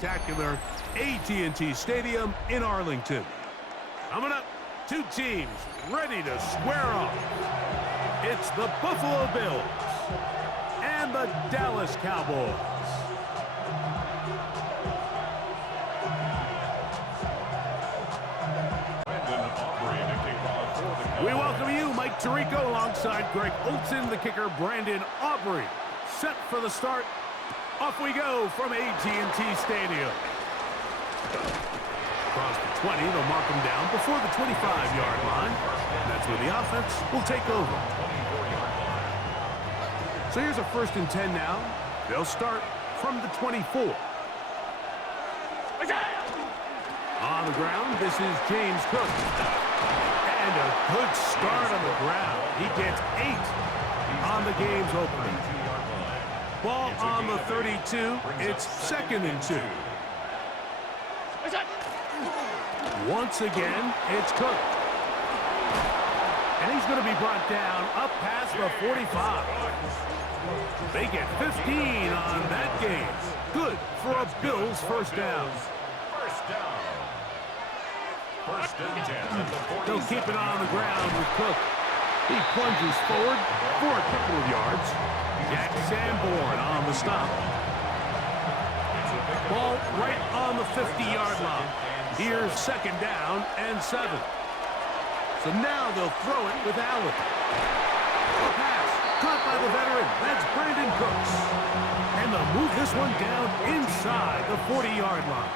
spectacular AT&T Stadium in Arlington. Coming up, two teams ready to square off. It's the Buffalo Bills and the Dallas Cowboys. We welcome you, Mike Tirico, alongside Greg Olson, the kicker, Brandon Aubrey. Set for the start. Off we go from AT&T Stadium. Across the 20, they'll mark them down before the 25-yard line. That's where the offense will take over. So here's a 1st and 10 now. They'll start from the 24. On the ground, this is James Cook. And a good start on the ground. He gets 8 on the game's opening. Ball on the 32. It's 2nd and 2. Once again, it's Cook. And he's going to be brought down up past the 45. They get 15 on that game. Good for a Bills 1st down. They'll keep it on the ground with Cook. He plunges forward for a couple of yards. Jack Sanborn on the stop. Ball right on the 50-yard line. Here's 2nd down and 7. So now they'll throw it with Allen. A pass caught by the veteran. That's Brandon Cooks. And they'll move this one down inside the 40-yard line.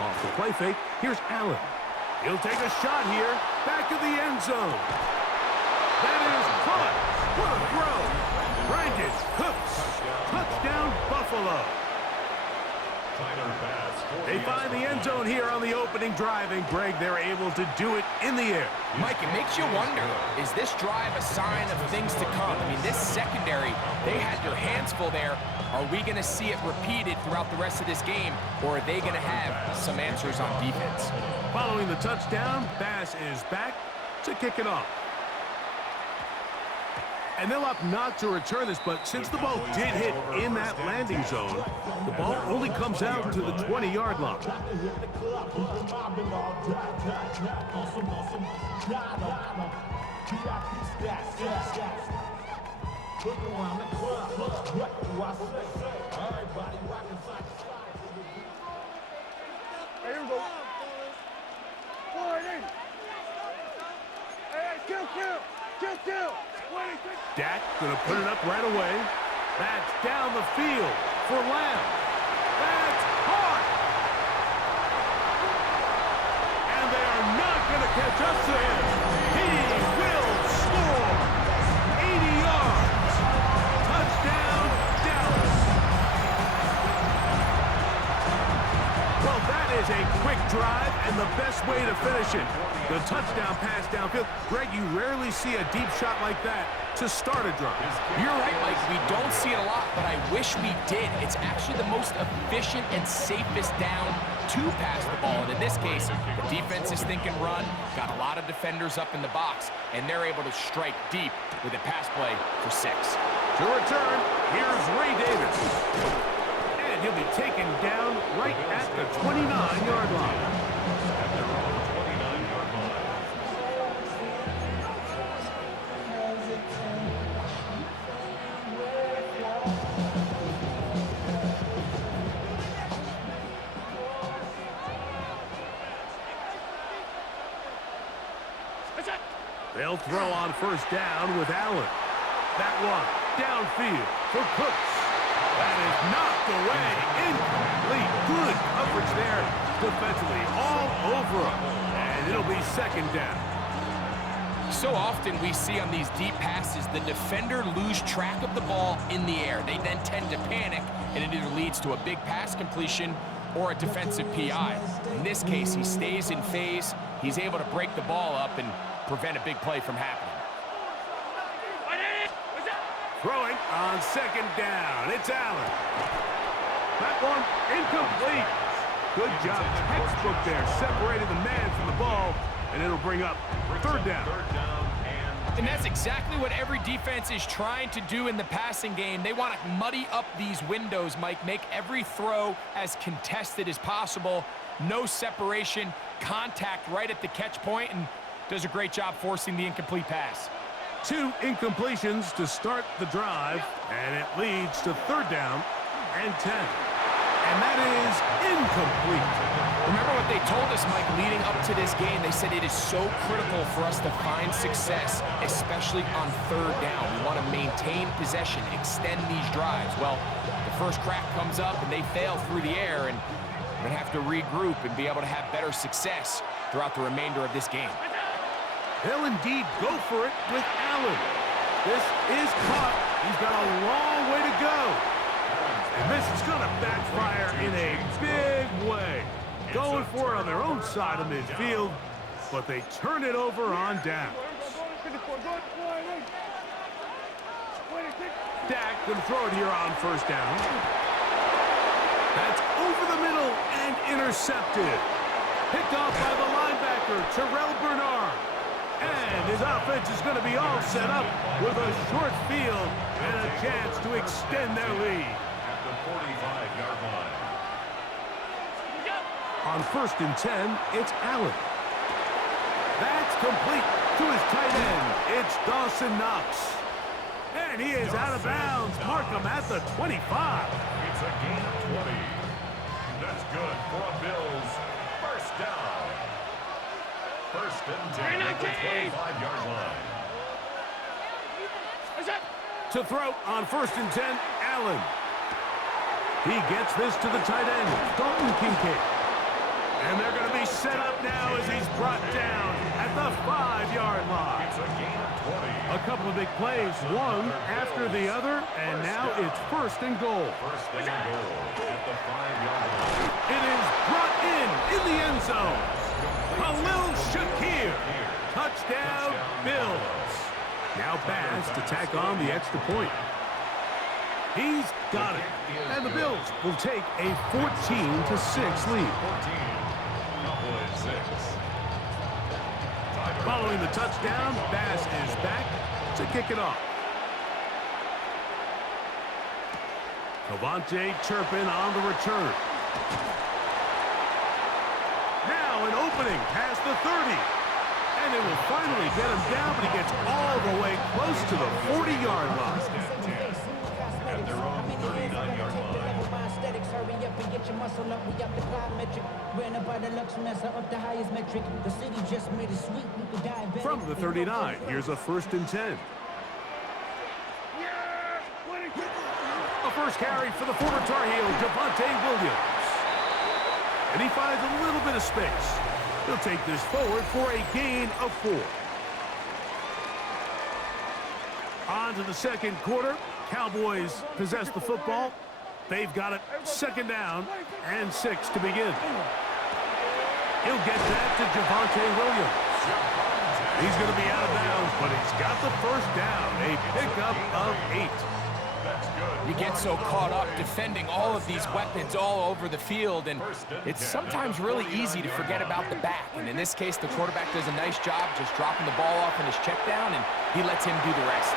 Off the play fake, here's Allen. He'll take a shot here, back of the end zone. That is caught. What a throw. Brandon Cooks. Touchdown, Buffalo. They find the end zone here on the opening drive, and Greg, they're able to do it in the air. Mike, it makes you wonder, is this drive a sign of things to come? I mean, this secondary, they had their hands full there. Are we going to see it repeated throughout the rest of this game, or are they going to have some answers on defense? Following the touchdown, Bass is back to kick it off. And they'll opt not to return this, but since the ball did hit in that landing zone, the ball only comes out to the 20-yard line. Here we go. Kill. Dak gonna put it up right away. That's down the field for Lamb. That's caught. And they are not gonna catch up to him. He will score. 80 yards. Touchdown, Dallas. Well, that is a quick drive and the best way to finish it. The touchdown pass downfield. Greg, you rarely see a deep shot like that to start a drive. You're right, Mike. We don't see it a lot, but I wish we did. It's actually the most efficient and safest down to pass the ball. And in this case, the defense is thinking run, got a lot of defenders up in the box, and they're able to strike deep with a pass play for 6. To return, here's Ray Davis. And he'll be taken down right at the 29-yard line. They'll throw on 1st down with Allen. That one downfield for Cooks. That is knocked away. Incomplete. Good coverage there defensively all over him. And it'll be 2nd down. So often we see on these deep passes, the defender lose track of the ball in the air. They then tend to panic, and it either leads to a big pass completion or a defensive PI. In this case, he stays in phase. He's able to break the ball up and prevent a big play from happening. Throwing on 2nd down. It's Allen. That one incomplete. Good job. Textbook there. Separated the man from the ball, and it'll bring up 3rd down. And that's exactly what every defense is trying to do in the passing game. They want to muddy up these windows, Mike, make every throw as contested as possible. No separation, contact right at the catch point, and does a great job forcing the incomplete pass. 2 incompletions to start the drive, and it leads to 3rd down and 10. And that is incomplete. Remember what they told us, Mike, leading up to this game. They said it is so critical for us to find success, especially on 3rd down. We want to maintain possession, extend these drives. Well, the first crack comes up, and they fail through the air, and we're going to have to regroup and be able to have better success throughout the remainder of this game. They'll indeed go for it with Allen. This is caught. He's got a long way to go. And this is going to backfire in a big way. Going for it on their own side of midfield, but they turn it over on downs. Dak can throw it here on 1st down. That's over the middle and intercepted. Picked off by the linebacker, Terrell Bernard. And his offense is going to be all set up with a short field and a chance to extend their lead. At the 45-yard line. On 1st and 10, it's Allen. That's complete to his tight end. It's Dawson Knox. And he is out of bounds. Mark him at the 25. It's a gain of 20. That's good for a Bills 1st down. 1st and 10 at the 25-yard line. To throw on 1st and 10, Allen. He gets this to the tight end, Dalton Kincaid. And they're going to be set up now as he's brought down at the 5-yard line. It's a gain of 20. A couple of big plays, one after the other, and now it's 1st and goal. 1st and goal at the 5-yard line. It is brought in the end zone. Khalil Shakir. Touchdown, Bills. Now Bass to tack on the extra point. He's got it. And the Bills will take a 14-6 lead. 14. Cowboys 6. Following the touchdown, Bass is back to kick it off. Cavante Turpin on the return. Now an opening past the 30. And it will finally get him down, but he gets all the way close to the 40-yard line. At their own 39-yard line. From the 39, here's a 1st and 10. A first carry for the former Tar Heel, Javonte Williams. And he finds a little bit of space. He'll take this forward for a gain of 4. On to the 2nd quarter. Cowboys possess the football. They've got it 2nd down and 6 to begin. He'll get that to Javonte Williams. He's going to be out of bounds, but he's got the 1st down. A pickup of 8. You get so caught up defending all of these weapons all over the field, and it's sometimes really easy to forget about the back. And in this case, the quarterback does a nice job just dropping the ball off in his check down, and he lets him do the rest.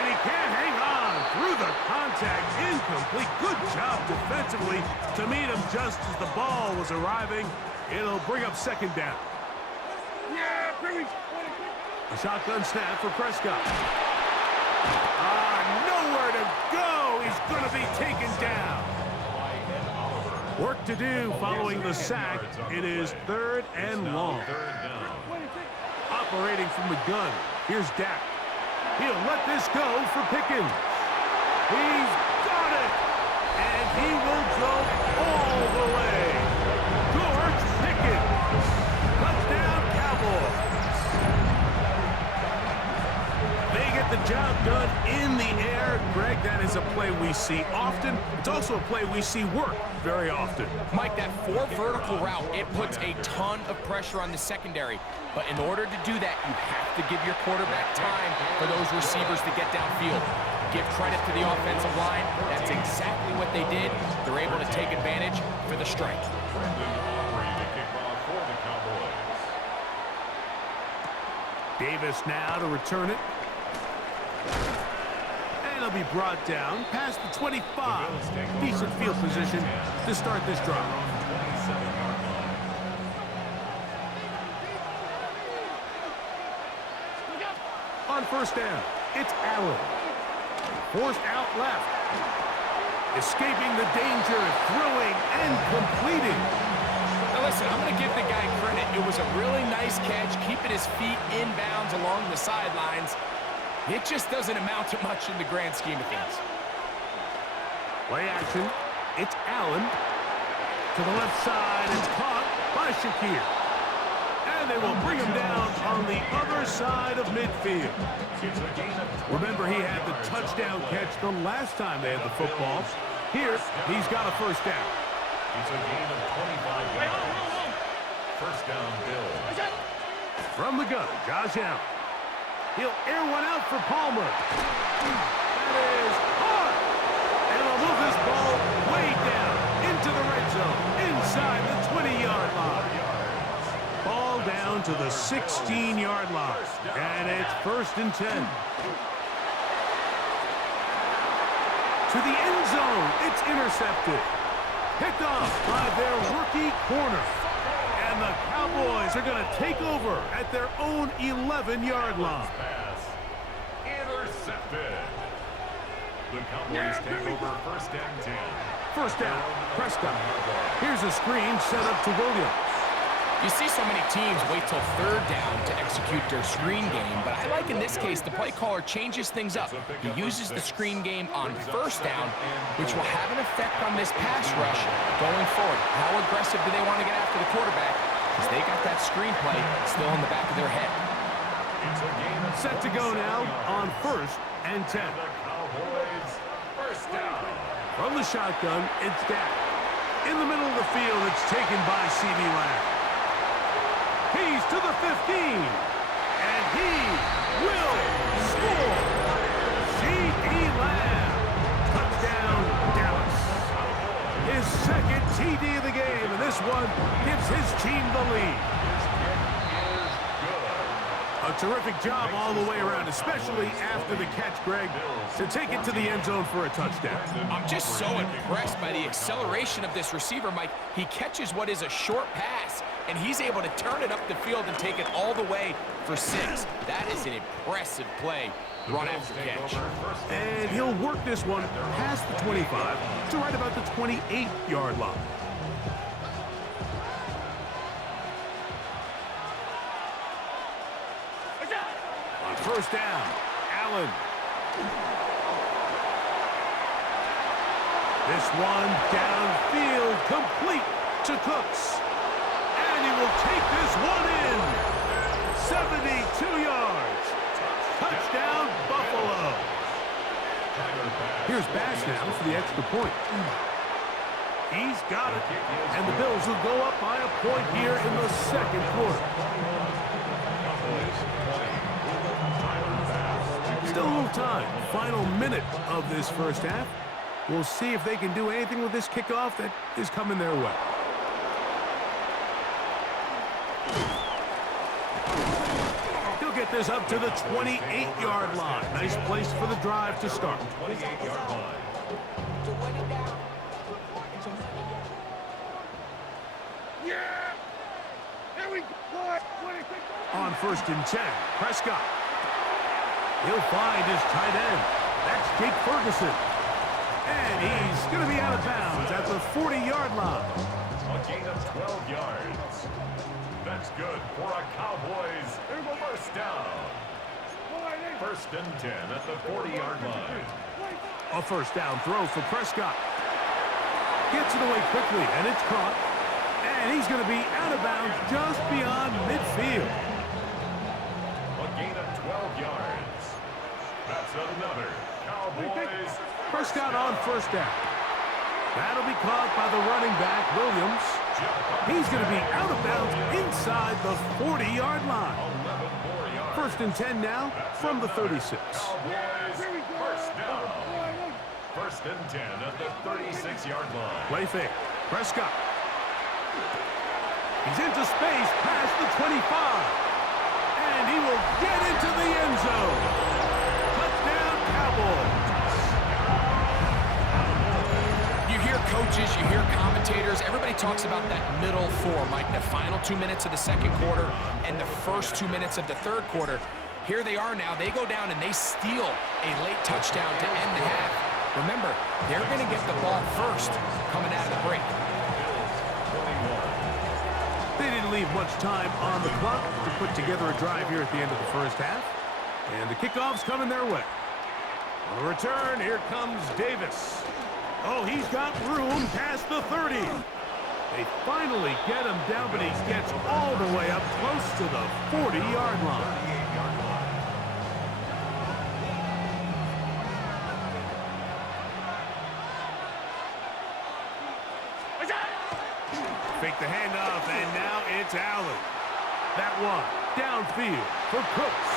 And he can't hang on through the contact. Incomplete. Good job defensively to meet him just as the ball was arriving. It'll bring up 2nd down. A shotgun snap for Prescott. Nowhere to go. He's going to be taken down. Work to do following the sack. It is 3rd and long. Operating from the gun. Here's Dak. He'll let this go for Pickens. He's got it. And he will go all the way. George Pickens. Touchdown, Cowboys. They get the job done in the air. Greg, that is a play we see often. It's also a play we see work very often. Mike, that 4 vertical route, it puts a ton of pressure on the secondary. But in order to do that, you have to give your quarterback time for those receivers to get downfield. Give credit to the offensive line. That's exactly what they did. They're able to take advantage for the strike. Davis now to return it. And he'll be brought down past the 25. Decent field position to start this drive. On first down, it's Allen. Forced out left. Escaping the danger, throwing and completing. Now listen, I'm going to give the guy credit. It was a really nice catch, keeping his feet inbounds along the sidelines. It just doesn't amount to much in the grand scheme of things. Play action. It's Allen. To the left side. It's caught by Shakir. And they will bring him down on the other side of midfield. Remember, he had the touchdown catch the last time they had the football. Here, he's got a first down. It's a gain of 25 yards. First down, Bills. From the gun, Josh Allen. He'll air one out for Palmer. That is hard. And he'll move this ball way down into the red zone, inside the 20-yard line. Ball down to the 16-yard line. And it's first and 10. To the end zone, it's intercepted. Picked off by their rookie corner. And the Cowboys are going to take over at their own 11-yard line. Intercepted. The Cowboys take over first and 10. First down, Prescott. Here's a screen set up to Williams. You see so many teams wait till third down to execute their screen game, but I like in this case the play caller changes things up. He uses the screen game on first down, which will have an effect on this pass rush going forward. How aggressive do they want to get after the quarterback? Because they got that screen play still in the back of their head. Set to go now on first and 10. First down. From the shotgun, it's Dak. In the middle of the field, it's taken by C.D. Lamb. He's to the 15, and he will score. C.D. Lamb, touchdown, Dallas. His second TD of the game, and this one gives his team the lead. A terrific job all the way around, especially after the catch, Greg, to take it to the end zone for a touchdown. I'm just so impressed by the acceleration of this receiver, Mike. He catches what is a short pass, and he's able to turn it up the field and take it all the way for 6. That is an impressive play, run after catch. And he'll work this one past the 25 to right about the 28-yard line. On first down, Allen. This one downfield, complete to Cooks. And he will take this one in. 72 yards. Touchdown, Buffalo. Here's Bass now for the extra point. He's got it. And the Bills will go up by a point here in the second quarter. Still a little time. Final minute of this first half. We'll see if they can do anything with this kickoff that is coming their way. He'll get this up to the 28-yard line. Nice place for the drive to start. 28-yard line. Yeah! Here we go! On first and 10, Prescott. He'll find his tight end. That's Jake Ferguson. And he's going to be out of bounds at the 40-yard line. A gain of 12 yards. That's good for a Cowboys first down. First and 10 at the 40-yard line. A first down throw for Prescott. Gets it away quickly, and it's caught. And he's going to be out of bounds just beyond midfield. A gain of 12 yards. That's another Cowboys. Prescott on first down. That'll be caught by the running back, Williams. He's going to be out of bounds inside the 40-yard line. First and 10 now from the 36. Cowboys first down. First and 10 at the 36-yard line. Play fake. Prescott. He's into space past the 25. And he will get into the end zone. Touchdown, Cowboys. You hear coaches, you hear commentators, everybody talks about that middle four, Mike, the final 2 minutes of the second quarter and the first 2 minutes of the third quarter. Here they are now. They go down and they steal a late touchdown to end the half. Remember, they're going to get the ball first coming out of the break. They didn't leave much time on the clock to put together a drive here at the end of the first half. And the kickoff's coming their way. On the return, here comes Davis. Oh, he's got room past the 30. They finally get him down, but he gets all the way up close to the 40-yard line. Fake the handoff, and now it's Allen. That one downfield for Cooks.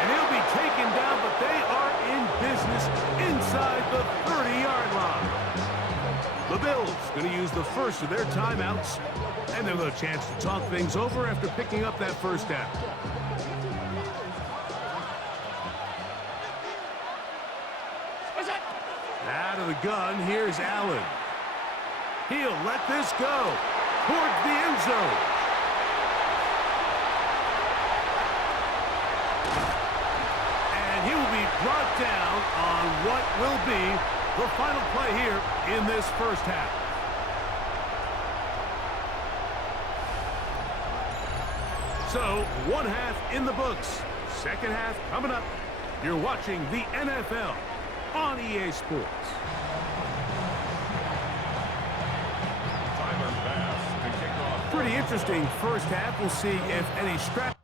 And he'll be taken down, but they are in business inside the 30-yard line. The Bills going to use the first of their timeouts, and they'll have a chance to talk things over after picking up that first down. Out of the gun, here's Allen. He'll let this go towards the end zone. And he will be brought down on what will be the final play here in this first half. So, one half in the books. Second half coming up. You're watching the NFL on EA Sports. Pretty interesting first half. We'll see if any strap